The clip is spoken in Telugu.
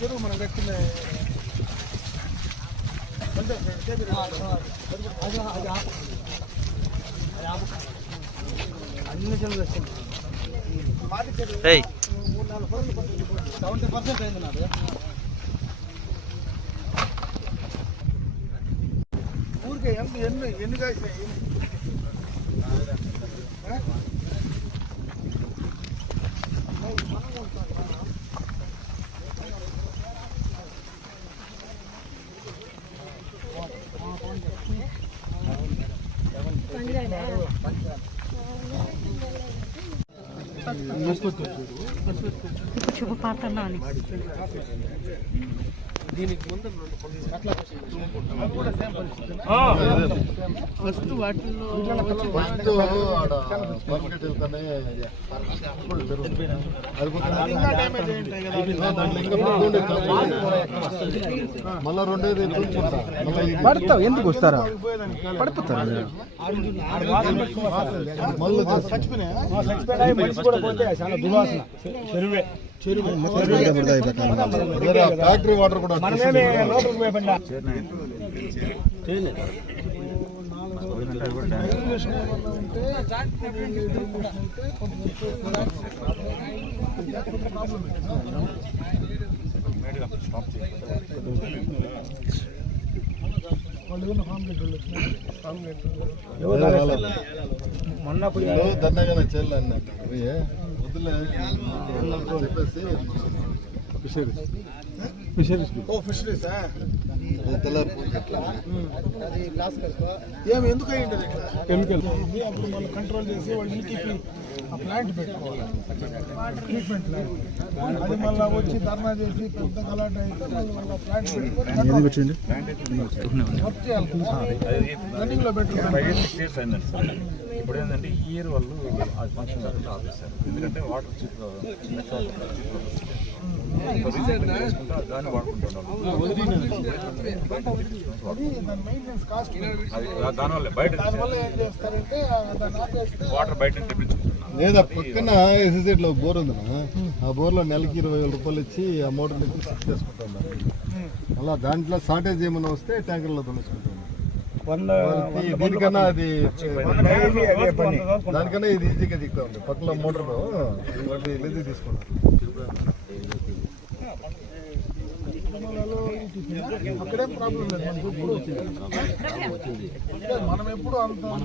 చెరువు మనం కట్టిన అన్ని చెరువులు వచ్చింది మాది చెరువు ఏయ్ మూడు నాలుగు పొరలు సెవెంటీ పర్సెంట్ అయింది నాది ఊరికే ఎంత ఎన్ని ఎన్ని కాసినాయి ఆ? శుభపాతనాలి దీనికి ముందు రెండు కొన్ని అట్లా అవి కూడా సేమ్ పరిస్థితి ఫస్ట్ వాటిల్లో. మళ్ళా రెండేది పడతావు ఎందుకు వస్తారా పడుతుంది మళ్ళీ చచ్చిపోయినాయి మనిషి కూడా పోతే చాలా దువాసన చెరువే ఫ్యాక్టరీ వాటర్ కూడా మనమేమి లోపలికి పోయి పడినా చెప్పేసి. ఓ ఫిషరీసా. ఏమి ఎందుకు కెమికల్ అప్పుడు మనం కంట్రోల్ చేసి వాళ్ళు ఆ ప్లాంట్ పెట్టుకోవాలి. ట్రీట్మెంట్ ప్లాంట్ అది మళ్ళీ వచ్చి ధర్నా చేసి పెద్ద గలాట అయితే మళ్ళీ ప్లాంట్ పెట్టుకొని ఎందుకు వచ్చింది? వర్క్ చేయాలి. కదా రన్నింగ్లో పెట్టుకోవాలి ఇప్పుడు ఏంటంటే ఈ ఇయర్ వాళ్ళు ఫంక్షన్ కాకుండా ఆపేశారు ఎందుకంటే వాటర్ దాన్ని దానివల్ల బయట వాటర్ బయట లేదా పక్కన ఎస్ఎస్ఎడ్లో బోర్ ఉంది ఆ బోర్లో నెలకి ఇరవై వేల రూపాయలు ఇచ్చి ఆ మోటార్ ఫిక్స్ చేసుకుంటున్నారు అలా దాంట్లో షార్టేజ్ ఏమైనా వస్తే ట్యాంకర్లో తొలగించుకుంటాం దీనికన్నా అది దానికన్నా ఇది ఈజీగా దిగుతా ఉంది పక్కన మోటార్ ఈజీ తీసుకుంటాం అక్కడేం ప్రాబ్లం లేదు మనకు ఎప్పుడు వచ్చింది. మనం ఎప్పుడు అంత